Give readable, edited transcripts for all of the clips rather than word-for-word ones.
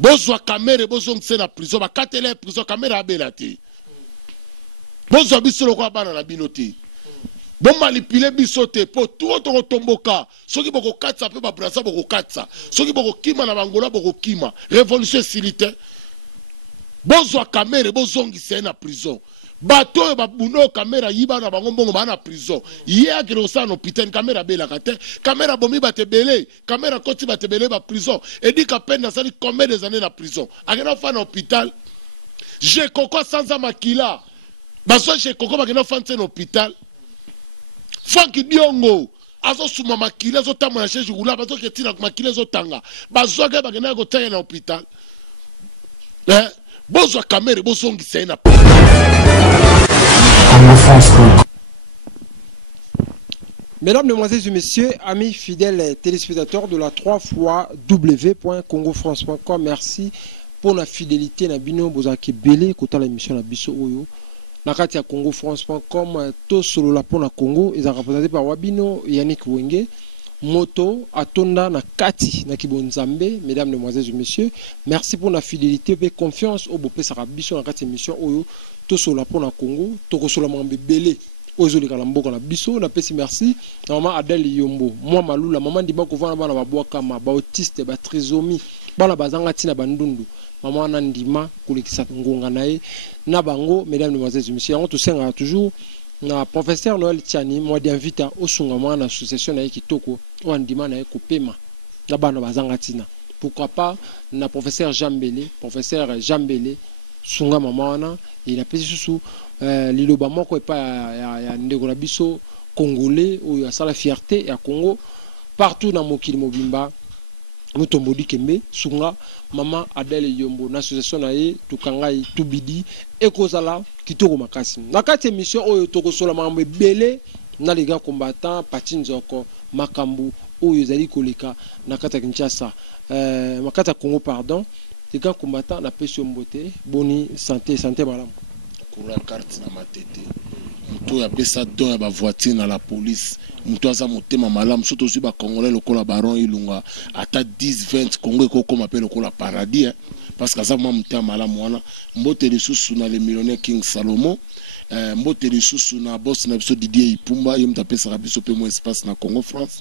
bozwa kamera bozongisa na prison bakatela prison kamera abela te bozwa biso lokwa bana na bino te bon manipule biso te po tout to tomboka soki boko katsa pe ba brasa boko katsa soki boko kima na bangola boko kima révolution silite bozwa kamera bozongisa na prison bato ba buno kamera yiba na bango mbongo ba na prison hier que ça no hôpital kamera bela kate kamera bomi batebele kamera koti batebele ba prison et dit qu'à peine na sali combien des années na prison akena fa na hôpital j'ai koko sans makila baso j'ai koko bakena fa na hôpital Franki Diongo azo suma makila zo tamona chez Jugula bazo ketina makila zo tanga bazo ke bakena ko tanga na hôpital bozwa kamera bozongisa na Mesdames, Mesdemoiselles et Messieurs, amis fidèles téléspectateurs de la 3xw.congofrance.com, merci pour la fidélité na bino bozaki belé kota la émission na biso oyo na kati ya congofrance.com to solo la pona Congo ils ont représenté par Wabino Yannick Wenge moto atonda na kati na kibonzambe. Mesdames, Mesdemoiselles et Messieurs, merci pour la fidélité et confiance au bopé sa biso na kati émission oyo to solo la pona Congo to ko solo mambe belé ozoli kalamboka na biso na pesi merci na maman Adèle Yombo moi malula maman ndima ko vana bana babwaka ma ba autiste ba trisomie bana bazanga tina bandundu maman na ndima kolekisa ngonga nae na bango. Mesdames, Mesdemoiselles et Messieurs, on to senga toujours na professeur Noël Tiani moi d'invita osunga mwana association na kitoko o ndima na kopema na bana bazanga tina pourquoi pas na professeur Jean Belé sunga mama wana il a pesi susu liloba moko epa ya ndeko na biso congolais oyo asala fierté ya Congo partout na mokili mobimba mutombodi kembe sunga mama Adèle Yombo na association na ye tukangai tubidi ekozala kitoko makasi na kati émission oyo tokosola mambo ebele na les gars combattants patinzoko makambu oyo zali koleka na kati ya Kinshasa makata Congo pardon les gars combattants na pesi mbote boni santé malam la carte na matete muto ya pesa don ya ba voiture na la police muto aza motema malamu surtout si ba congolais lokola baron ilunga ata 10-20 Congo ko koma pe lokola paradis parce que ça mwa motema malamu wana mbote lisusu na le millionnaire King Salomon mbote lisusu na boss na biso Didier Ipumba yem ta pesa biso pe mo espace na Congo France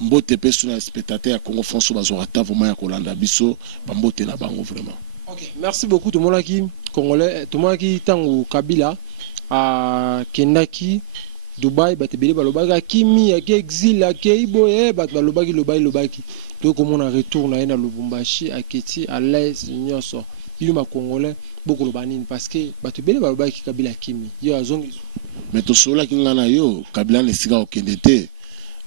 mbote pesu na spectateur ya Congo France bazo ata vraiment ya kolanda biso ba mbote na bango vraiment. Ok, merci beaucoup tout le monde qui congolais, tout le monde qui tango Kabila à Kendaki, Dubaï, batebele balobaga kimi ya exil ya keibo bat balobaki lobaki. Donc comme on a retourné na Lubumbashi à Keti à l'aise nyoso. Il ma congolais beaucoup lobanine parce que batebele balobaki Kabila kimi. Yo azongi. Mais to sola kingana yo Kabila ne siga okendete.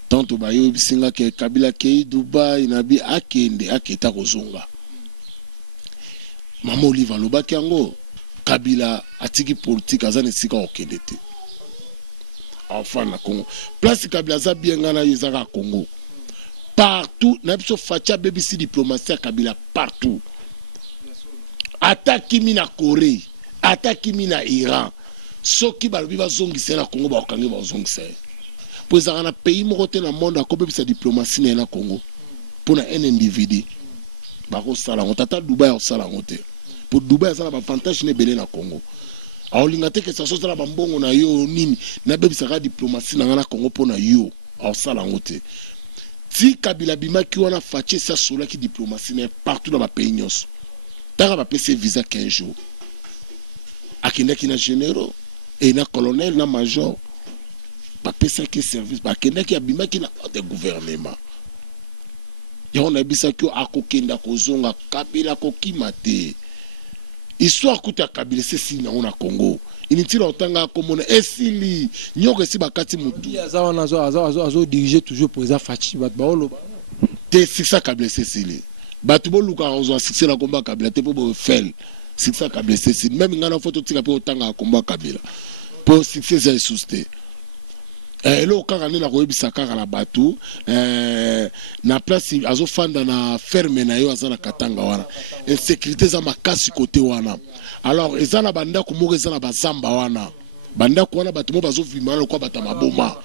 Tanto bayo bisinga ke Kabila kei Dubaï nabi akende aketa kozonga. Mama Oliva lobaki yango Kabila atiki politique azane sika okendete. Enfin na Congo. Place Kabila za bienga na yezaka Congo. Partout na biso facha BBC diplomatie Kabila partout. Attaque mi na Corée, attaque mi na Iran. Soki balobi bazongisa na Congo ba okangi bazongisa. Pour ça na pays moko te na monde akobe bisa diplomatie na Congo. Pour na un individu. Bako sala on tata Dubaï on sala ngote. Pour Dubaï ça na avantage ne belé na Congo. Aolinga te que ça soit la bambongo na yo nini na bebisa ka diplomatie na Congo pour na yo au sala ngote. Si Kabila bima ki wana fache sa sola ki diplomatie na partout dans ma pays nyos. Tara ba pese visa 15 jours. Akenda ki na généraux et na colonel na major. Ba pese ki service ba kenda ki abima ki na de gouvernement. Ya on a bisa ki akokenda kozonga Kabila kokima te. Histoire kuta Kabila sesi na ona Congo. Initira otanga komona esili nyoko si bakati mutu. Azawa nazo diriger toujours président Fachi bat baolo. Te siksa Kabila sesi. Batu bo luka ozo siksa la komba Kabila te po bo fel. Siksa Kabila sesi. Même ngana photo tika pe otanga komba Kabila. Po siksa za isuste. Elo kaka nena koyebisa kaka na batu na place azo fanda na ferme na yo azana katanga wana insécurité za makasi côté wana alors ezana banda kumoko ezana bazamba wana banda ko wana batu mo bazo vimana ko bata maboma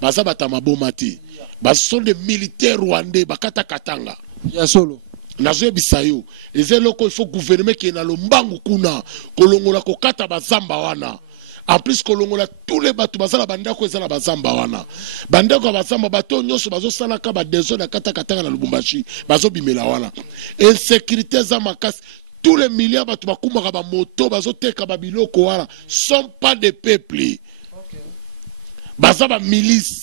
baza bata maboma te baso de militaires rwandais bakata katanga ya solo nazo bisayo ezeloko il faut gouvernement qui na lombangu kuna kolongola kokata bazamba wana. En plus kolongola tous les bateaux bazala bandako ezala bazamba wana. Bandako bazamba bateau nyonso bazo salaka ba deso na kata katanga na Lubumbashi bazo bimela wana. Insécurité za makasi. Tous les milliards bateau bakumaka ba moto bazo teka ba biloko wana sont pas des peuples. Bazaba milice.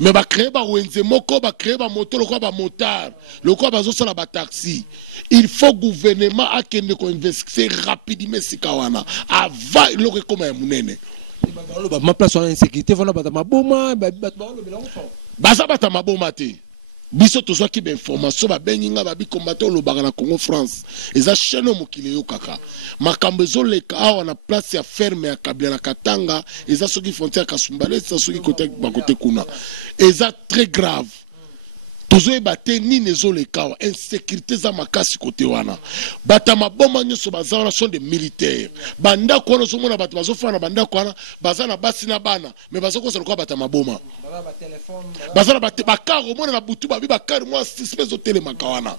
Mais ba créer ba wenze moko ba créer ba moto lokwa ba motard lokwa bazo sala ba taxi. Il faut gouvernement akende ko investir rapidement sikawana avant lokwe koma ya munene. Ma place en insécurité voilà ba maboma ba baza bata maboma te. Biso tozwa ki ba information ba beninga ba bi combattre lo bagana Congo France. Eza chaîne mokile yo kaka. Makambo ezoleka awa na place ya ferme ya Kabila na Katanga, eza soki frontière Kasumbale, eza soki côté ba côté kuna. Eza très grave. Tozoe bate ni nezoleka awa, insécurité za makasi côté wana. Bata maboma nyoso baza wana sont des militaires. Banda ko no somona bata bazo fana banda ko wana, baza na basi na bana, mais bazo ko sala bata maboma. Bazala bate bakaro mona na butu babi bakaro moi espèce de télémaka wana.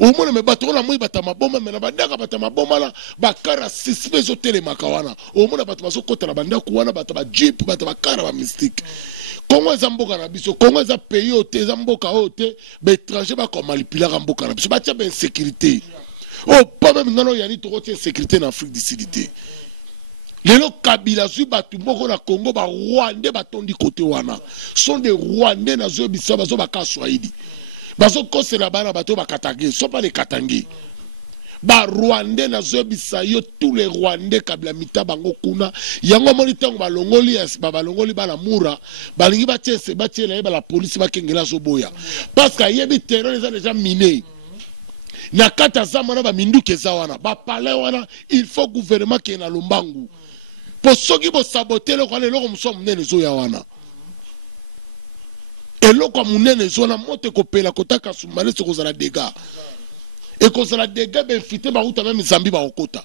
Au moins me bato na moi bata maboma mais na bandaka bata maboma la bakara espèce de télémaka wana. Au moins bato bazo kota na bandako wana bata ba jeep bata bakara ba mystique. Kongo za mboka na biso, Kongo za pays ote za mboka ote, ba étranger ba ko manipuler ka mboka na biso, ba tia ba insécurité. Oh pas même ngano yani to kote insécurité en Afrique du Sud. Lelo Kabila zui batu moko na Congo ba Rwandais batondi côté wana. Sont des Rwandais na zo biso bazo baka Swahili. Bazo kosela bana bato bakatangé, sont pas des katangé. Ba Rwandais na zo bisayo tous les Rwandais Kabila mita bango kuna. Yango moni tango balongoli balongoli bana mura, balingi batese batela ba la police bakengela zo boya. Parce que yebi terror les a déjà miné. Na kata zamana ba minduke za wana, ba palais wana, il faut gouvernement qui na lombangu. Pour ceux qui vont saboter le roi, les gens sont menés zo ya wana. Et le roi menés zo na mote kopela kotaka sumale se kozala dégâts. Et kozala dégâts ben fité ba uta même Zambi ba okota.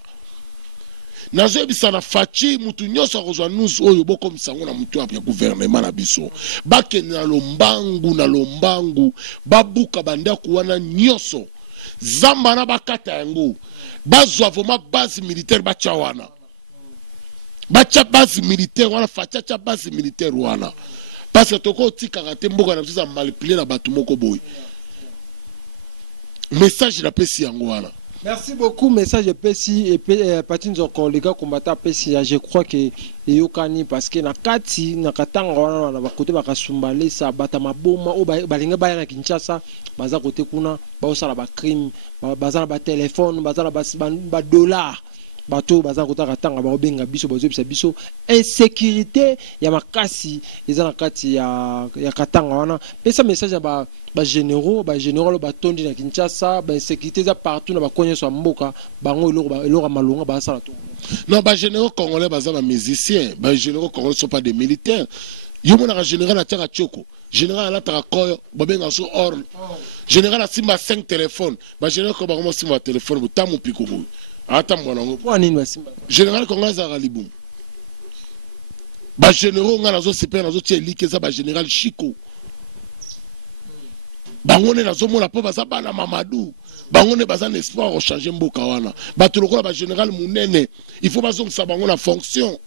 Nazo bisana fachi mutu nyoso kozwa nous oyo boko misango na mutu ya gouvernement na biso. Ba ke na lombangu babuka banda kuwana nyoso. Zamba na bakata yango. Bazwa vraiment base militaire ba chawana. Bacha base militaire wana facha base militaire wana parce que toko tika kate mboka na biso za manipuler na batu moko boy. Message la pesi yango wana. Merci beaucoup message de pesi et patins encore les gars combattant pesi je crois que yokani parce que na kati na katanga wana na bakote bakasumbale sa bata maboma o balinga baya na Kinshasa baza kote kuna ba osala ba crime baza na ba téléphone baza na ba dollars bato baza kotaka tanga ba obenga biso bazobisa biso insécurité ya makasi eza na kati ya katanga wana pesa message ba généraux ba tondi na Kinshasa ba insécurité za partout na ba konye so mboka bango eloko malonga ba sala to. Non ba généraux congolais baza ba musiciens, ba généraux congolais sont pas des militaires. Yo mona général na tanga choko, général na tanga koyo bobenga so or. Général na simba 5 téléphones, ba général ko ba ko simba téléphone bo tamu piko bo. Attends moi nango. Pour nini basimba? Général congolais za galibum. Ba généraux nga nazo super nazo tie likeza ba général Chiko. Bangone nazo mona po baza bana Mamadou. Bangone baza l'espoir au changer mboka wana. Ba tolokola ba général munene, il faut bazo sa bango na fonction.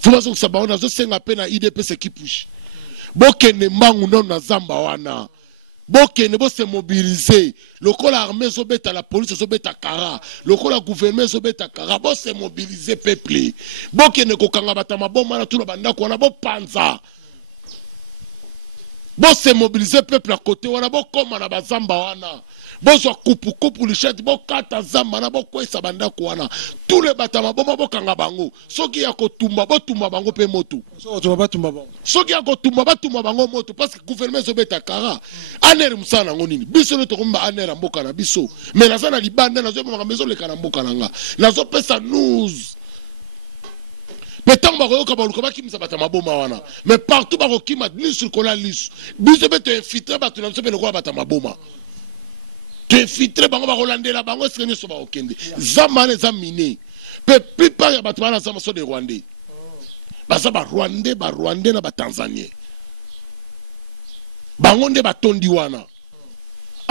Faut bazo sa bango nazo senga pe na IDPS qui push. Bokene mangu non na zamba wana. Bokene bo se mobiliser. Lokola armée zo beta la police zo beta kara. Lokola gouvernement zo beta kara. Bo se mobiliser peuple. Bokene kokanga bata maboma na tuna banda ko na bo panza. Bo se mobiliser peuple à côté wana bo koma na bazamba wana. Bo zo kupu lichette bo kata zamba na bo kwesa banda ko wana. Tous les bata maboma bo kanga bango. Soki ya ko tumba bo tumba bango pe moto. Soki ya ko tumba ba tumba bango moto parce que gouvernement zo beta kara. Aner musana ngonini. Biso le to komba aner mboka na biso. Mais na zana libanda na zo ba maison le kana mboka nanga. Na zo pesa news. Petango bakoyoka baluka bakimisa bata maboma wana. Mais partout bakokima lisu kola lisu. Biso be te infiltrer batu na biso be lokola bata maboma. Te infiltrer bango bakolandela bango eskenye so bakokende. Zamane za mine. Pe plupart ya batu bana zama so des Rwandais. Baza ba Rwandais na ba Tanzanien. Bango nde batondi wana.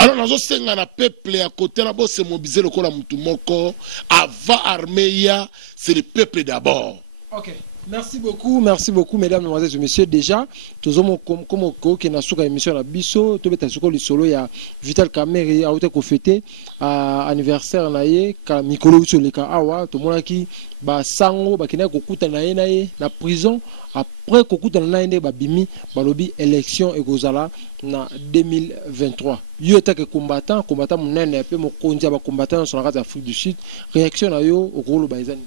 Alors nazo senga na peuple à côté na bo se mobiliser lokola mutu moko avant armée ya, c'est le peuple d'abord. OK. Merci beaucoup, mesdames, mesdemoiselles et messieurs. Déjà, tous comme au qui n'a souka émission la biso, tout beta souko solo ya Vital Kamerhe a été fêté anniversaire naie ka mikolo sur le ka awa to mona ki ba sango ba kina kokuta nae na prison après kokuta nae ba bimi ba lobi élection et gozala na 2023. Yo était que combattant munene pe mo konja ba combattant sur la Afrique du Sud. Réaction na yo au rôle baizani.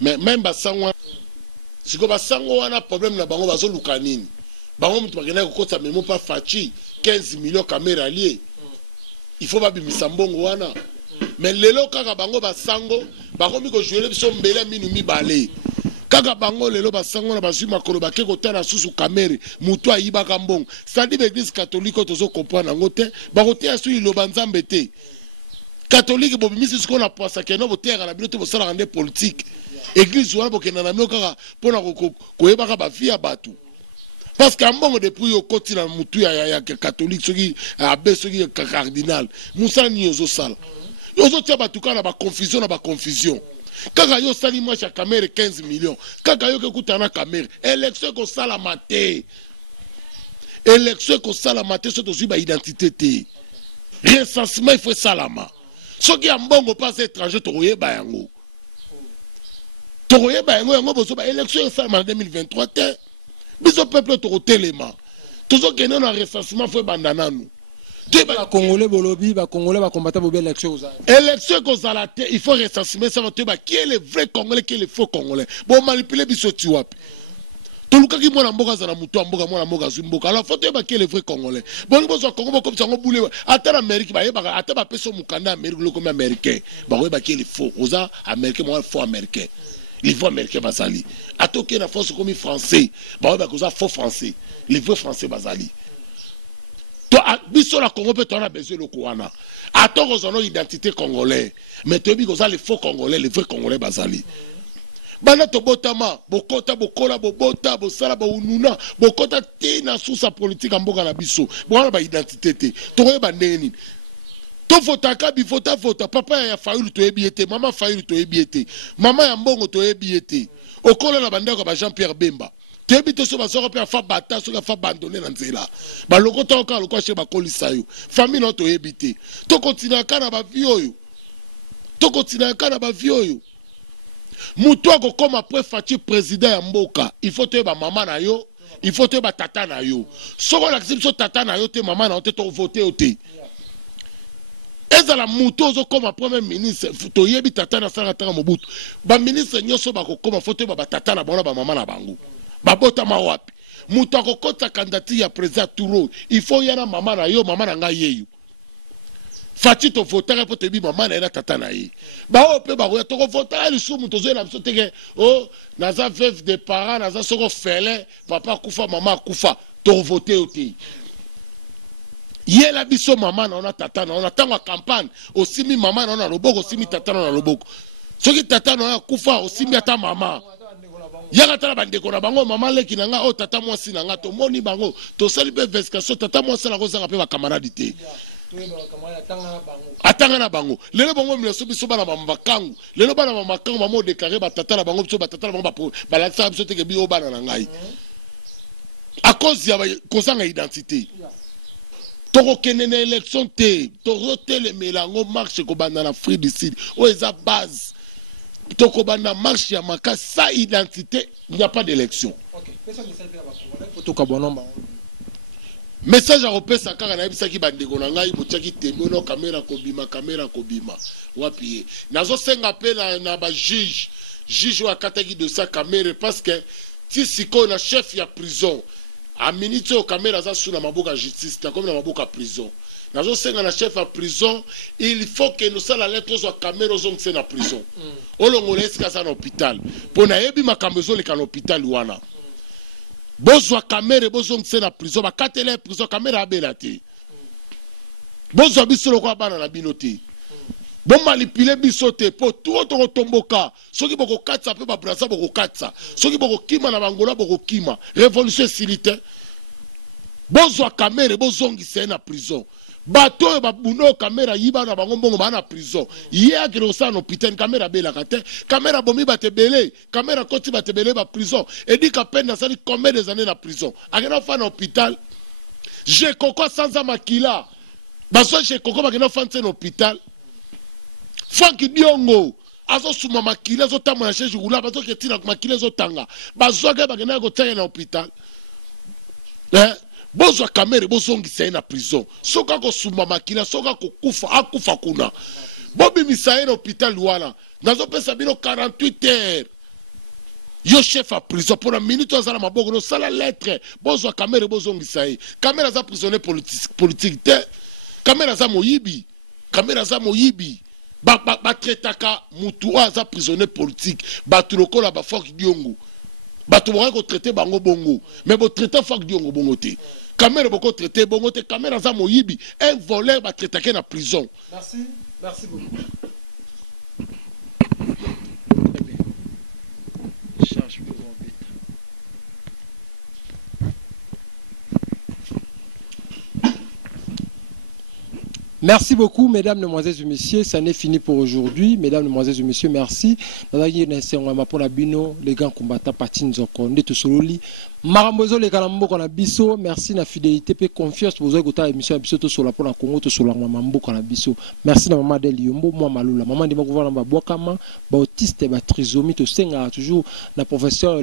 Mais même ba sango si ko basango wana problème na bango bazo luka nini bango mutu bakena kokota memo pa fachi 15 millions caméra lié il faut babimisa mbongo wana mais lelo kaka bango basango bakomi ko jouer biso mbele minu mibale kaka bango lelo basango na bazwi makolo bake kotana susu caméra mutu ayibaka mbongo sandi l'église catholique tozo comprendre ngo te bakote asu iloba nzambe te catholique bobimisi siko na poisa keno boteka na bino te bosala rende politique église wana bokenda na mino kaka mpona koyebaka bafi ya bato parce que mbongo depuis okoti na mutu ya catholique soki abe soki cardinal mosala nini ozosala yo ozotia bato kaka na baconfusion kaka yo osali mwasi ya camere 15 millions kaka yo kekutana na camere élection ekosalama te so tozwi baidentité te recensement il faut esalama soki ya mbongo mpasa étranger tokoyeba yango yango bozo ba élection esalama na 2023 te biso peuple tokotelema tozokende na recensement fo ebanda nanu Congolais bolobi ba Congolais ba combattant bo élection élection kozala te il faut recensement ça va te ba qui est le vrai Congolais qui est le faux Congolais bon manipuler biso ti wapi tolukaki mwana mboka za na mutu mboka mwana mboka zu mboka alors faut te ba qui est le vrai Congolais bon bozo Congo comme ça ngo boule ata na Amérique ba yeba ata ba peso mukanda Amérique lo comme américain ba ba qui est le faux oza américain moi faux américain les faux américains bazali atoke na force comme français ba ba koza faux français les vrais français bazali to biso la Congo peut on a besoin le kwana atoko zono identité congolais mais to bi koza les faux congolais les vrais congolais bazali bana to botama bokota bokola bobota bosala ba ununa bokota tina susa politique mboka na biso bona ba identité te to ba ndeni to votaka bivota vota papa ya Fayulu to ebiete mama Fayulu to ebiete mama ya mbongo to ebiete okola na bandeko ba Jean-Pierre Bemba to ebite so basoko pe fa bata so fa abandonner na nzela ba lokota oka lokwa che ba kolisa yo famille no to ebite to continue kana ba vioyo mutu akokoma après Fachi président ya mboka il faut te ba mama na yo il faut te ba tata na yo soko la kisi so tata na yo te mama na yo te to voter o te ezala mutu ozokoma premier ministre toyebi tata na sala tanga Mobutu ba ministre nyoso bakokoma foto ba tata na bona ba mama na bango babota mawapi mutu akokota candidature ya président Touro il faut yana mama na yo mama na ngai yeyo Fachi to votera po tebi mama na ena tata na ye ba ope ba ko to votera le sou mutu zo na biso teke oh naza veuve de parents naza soko fele papa kufa mama kufa to voter o te yela biso mama na ona tata na ona tango campagne osimi mama na ona loboko osimi tata na ona loboko soki tata na ona kufa osimi ata mama yaka tala bandeko na bango mama leki na nga o tata mwasi na nga to moni bango to sali be vescation tata mwasi na kozanga pe ba camarade te atanga na bango lelo bango mileso biso bana makangu lelo bana makangu mamo déclarer ba tata na bango biso ba tata na bango ba lakisa biso te ke bi o bana na ngai à cause ya kozanga identité toko kenene élection te toko tele melango marche ko banda na Afrique du Sud o eza base toko banda marche ya maka sa identité il n'y a pas d'élection. OK, message à repesa kaka na ebisa ki bandeko na ngai botiaki tembo no caméra kobima wapi nazo senga pe na ba juge wa kataki de sa caméra parce que ti siko na chef ya prison a minute au caméra za sous na maboka justice ta comme na maboka prison nazo senga na chef à prison il faut que nous ça la lettre aux caméra aux hommes na prison olongo lesika sa na hôpital pona yebi makambezo le ka hôpital wana bozwa caméra bozo na prison ba katele prison caméra abelate bozwa biso ko bana na binote bon manipuler biso te po tout to tomboka soki boko katsa pe ba brasa boko katsa soki boko kima na bangola boko kima révolution silite bozwa caméra bozongisa na prison bato babuno caméra yiba na bango mbongo bana prison ye akiro sa no hôpital caméra bela kate caméra bomi batebele caméra koti batebele ba prison et dit qu'à peine ça dit combien des années na prison akena fa na hôpital j'ai koko sans makila baso j'ai koko bakena fa na hôpital Frank Diongo azo suma makila zo tamona chez Jugula bazo ketina makila zo tanga bazo ga bakena ko tanga na hôpital bozwa kamere bozongisa ye na prison soka kosumba makila soka kokufa akufa kuna bobimisa ye na hôpital wana nazopesa bino 48 heures yo chef à prison pour la minute azala maboko no sala lettre bozwa kamere bozongisa ye kamera za prisonnier politique te kamera za moyibi batretaka mutu aza prisonnier politique batu lokola ba Frank Diongo batu boko traiter bango bongo mais bo traiter Frank Diongo bongo te caméra beaucoup traité bongo te caméra za moyibi un voleur va traiter na prison. Merci beaucoup. Charge plus Merci beaucoup, mesdames, mesdemoiselles et messieurs. Ça n'est fini pour aujourd'hui. Mesdames, mesdemoiselles et messieurs, merci. Nous avons pour la bino, les grands combattants, Patine Zokonde, tout sololi. Marambozo, les galambo, qu'on a biso. Merci, la fidélité, et confiance. Vous avez écouté l'émission, tout sur la pour la Congo, tout sur la mambo, qu'on a biso. Merci, la maman d'Eli Yombo, moi, Maloula. Maman de Magouvan, Boakama, autiste, trisomie, tout ça, toujours, la professeur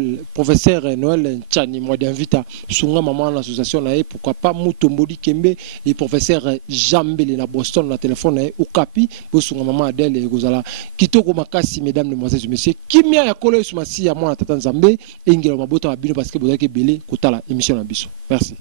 Noël Tchani, moi, d'invite à Sunga, maman, l'association, pourquoi pas, Moutombodi Kembe, et professeur Jambele, Boston na téléphone au capi bosunga maman Adèle et Gozala kitoko makasi mesdames mesdemoiselles et messieurs kimia ya kolo sumasi ya mwana tata Nzambe engela mabota abino parce que bozaki belé kotala émission na biso merci.